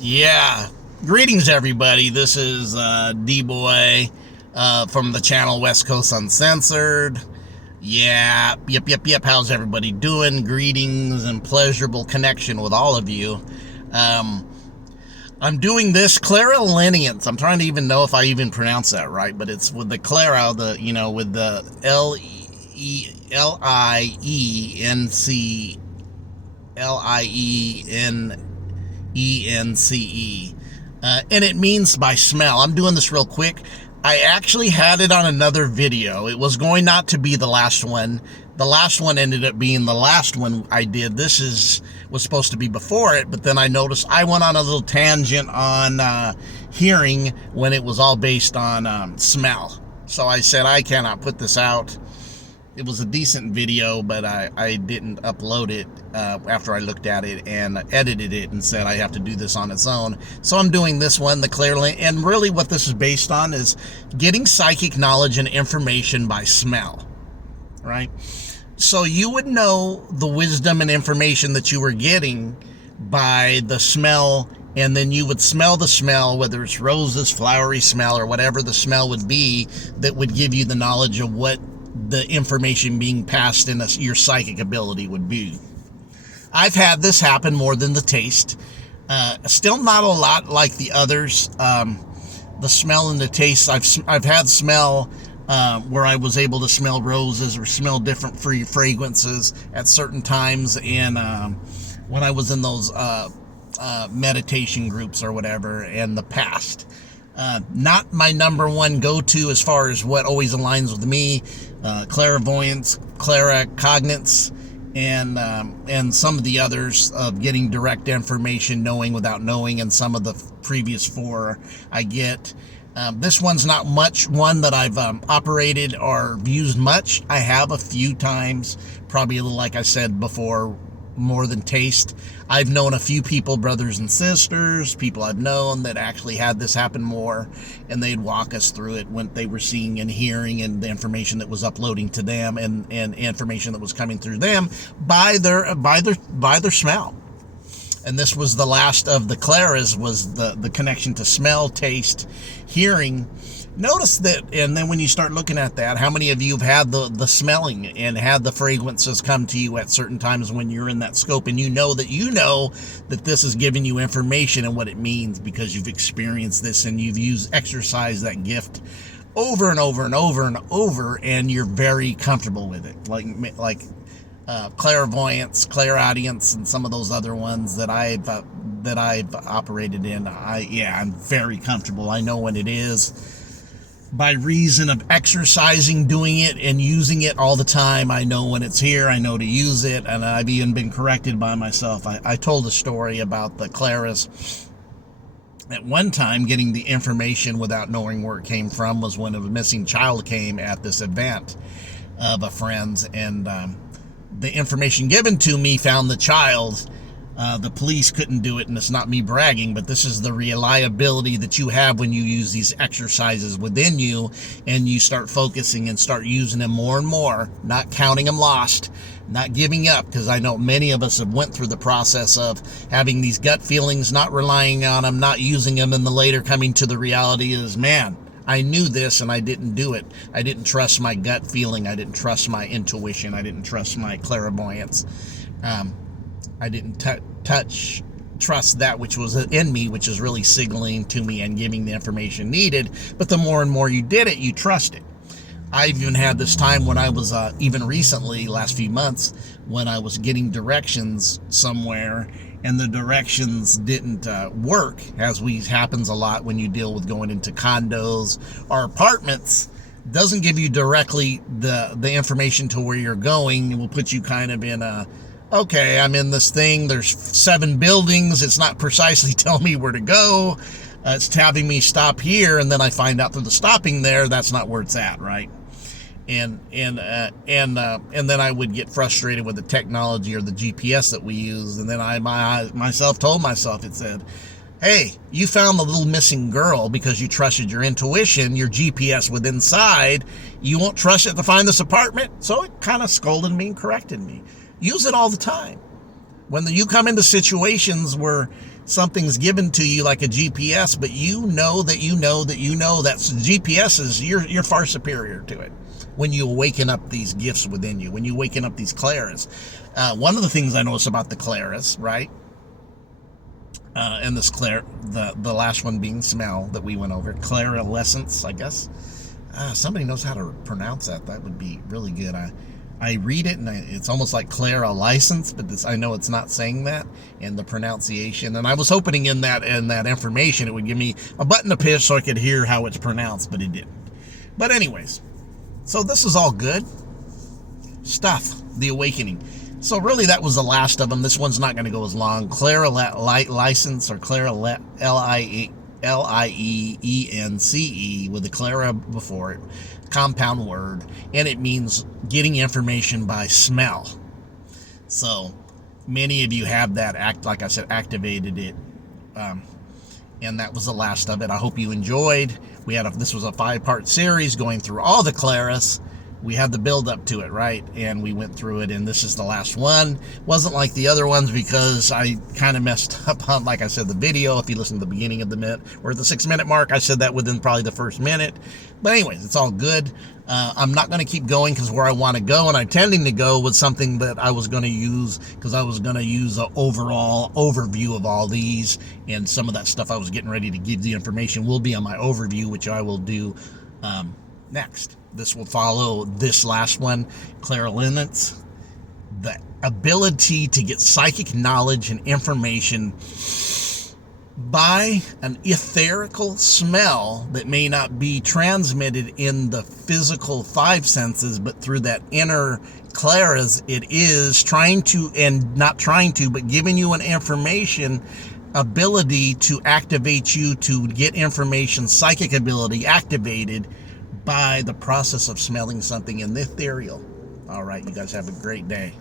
Yeah, greetings everybody. This is D-Boy from the channel West Coast Uncensored. Yeah, yep. How's everybody doing? Greetings and pleasurable connection with all of you. Um, I'm doing this claralience. I'm trying to even know if I even pronounce that right, but it's with the Clara, with the Lienence. And it means by smell. I'm doing this real quick. I actually had it on another video. It was going not to be the last one. The last one ended up being the last one I did. Was supposed to be before it, but then I noticed I went on a little tangent on hearing when it was all based on smell. So I said I cannot put this out. It was a decent video, but I didn't upload it after I looked at it and edited it and said I have to do this on its own. So I'm doing this one, the claralience, and really what this is based on is getting psychic knowledge and information by smell, right? So you would know the wisdom and information that you were getting by the smell, and then you would smell the smell, whether it's roses, flowery smell, or whatever the smell would be that would give you the knowledge of what the information being passed in your psychic ability would be. I've had this happen more than the taste. Still not a lot like the others. The smell and the taste, I've had smell where I was able to smell roses or smell different fragrances at certain times, and when I was in those meditation groups or whatever in the past. Not my number one go-to as far as what always aligns with me. Clairvoyance, claircognizance, and some of the others of getting direct information, knowing without knowing, and some of the previous four I get. This one's not much one that I've operated or used much. I have a few times, probably like I said before, more than taste. I've known a few people, brothers and sisters, people I've known that actually had this happen more, and they'd walk us through it when they were seeing and hearing, and the information that was uploading to them, and information that was coming through them by their smell. And this was the last of the Claras, was the connection to smell, taste, hearing. Notice that, and then when you start looking at that, how many of you have had the smelling and had the fragrances come to you at certain times when you're in that scope, and you know that this is giving you information and what it means because you've experienced this and you've exercised that gift over and over and over and over, and you're very comfortable with it. Like clairvoyance, clairaudience, and some of those other ones that I've operated in. I'm very comfortable. I know when it is. By reason of exercising, doing it, and using it all the time, I know when it's here, I know to use it, and I've even been corrected by myself. I told a story about the Claras. At one time, getting the information without knowing where it came from was when a missing child came at this event of a friend's, and the information given to me found the child. The police couldn't do it, and it's not me bragging, but this is the reliability that you have when you use these exercises within you, and you start focusing and start using them more and more, not counting them lost, not giving up, because I know many of us have went through the process of having these gut feelings, not relying on them, not using them, and the later coming to the reality is, man, I knew this and I didn't do it. I didn't trust my gut feeling. I didn't trust my intuition. I didn't trust my clairvoyance. I didn't trust that which was in me, which is really signaling to me and giving the information needed. But the more and more you did it, you trust it. I've even had this time when I was, even recently, last few months, when I was getting directions somewhere, and the directions didn't work, as happens a lot when you deal with going into condos or apartments. Doesn't give you directly the information to where you're going. It will put you kind of in a, okay, I'm in this thing, there's 7 buildings, it's not precisely telling me where to go, it's having me stop here, and then I find out through the stopping there, that's not where it's at, right? And then I would get frustrated with the technology or the GPS that we use, and then I myself told myself, it said, hey, you found the little missing girl because you trusted your intuition, your GPS was inside, you won't trust it to find this apartment? So it kind of scolded me and corrected me. Use it all the time. When you come into situations where something's given to you like a GPS, but you know that that's GPS is you're far superior to it when you awaken up these gifts within you, when you awaken up these claras. One of the things I notice about the claras, right? And this the last one being smell that we went over, claralescence, I guess. Somebody knows how to pronounce that. That would be really good. I read it, and it's almost like claralicense, but I know it's not saying that in the pronunciation. And I was hoping in that information it would give me a button to push so I could hear how it's pronounced, but it didn't. But anyways, so this is all good stuff, the awakening. So really that was the last of them. This one's not going to go as long. Claralicense, or Lience with the Clara before it, compound word, and it means getting information by smell. So many of you have that like I said, activated it, and that was the last of it. I hope you enjoyed. This was a 5-part series going through all the Claras. We had the build up to it, right? And we went through it, and this is the last one. Wasn't like the other ones because I kind of messed up on, like I said, the video. If you listen to the beginning of the minute or the 6-minute mark, I said that within probably the first minute. But anyways, it's all good. I'm not going to keep going because where I want to go, and I'm tending to go with something that I was going to use, because I was going to use an overall overview of all these, and some of that stuff I was getting ready to give the information will be on my overview, which I will do next. This will follow this last one, claralience, the ability to get psychic knowledge and information by an etherical smell that may not be transmitted in the physical 5 senses, but through that inner claras, it is trying to, and not trying to, but giving you an information ability to activate you to get information, psychic ability activated by the process of smelling something in the ethereal. All right, you guys have a great day.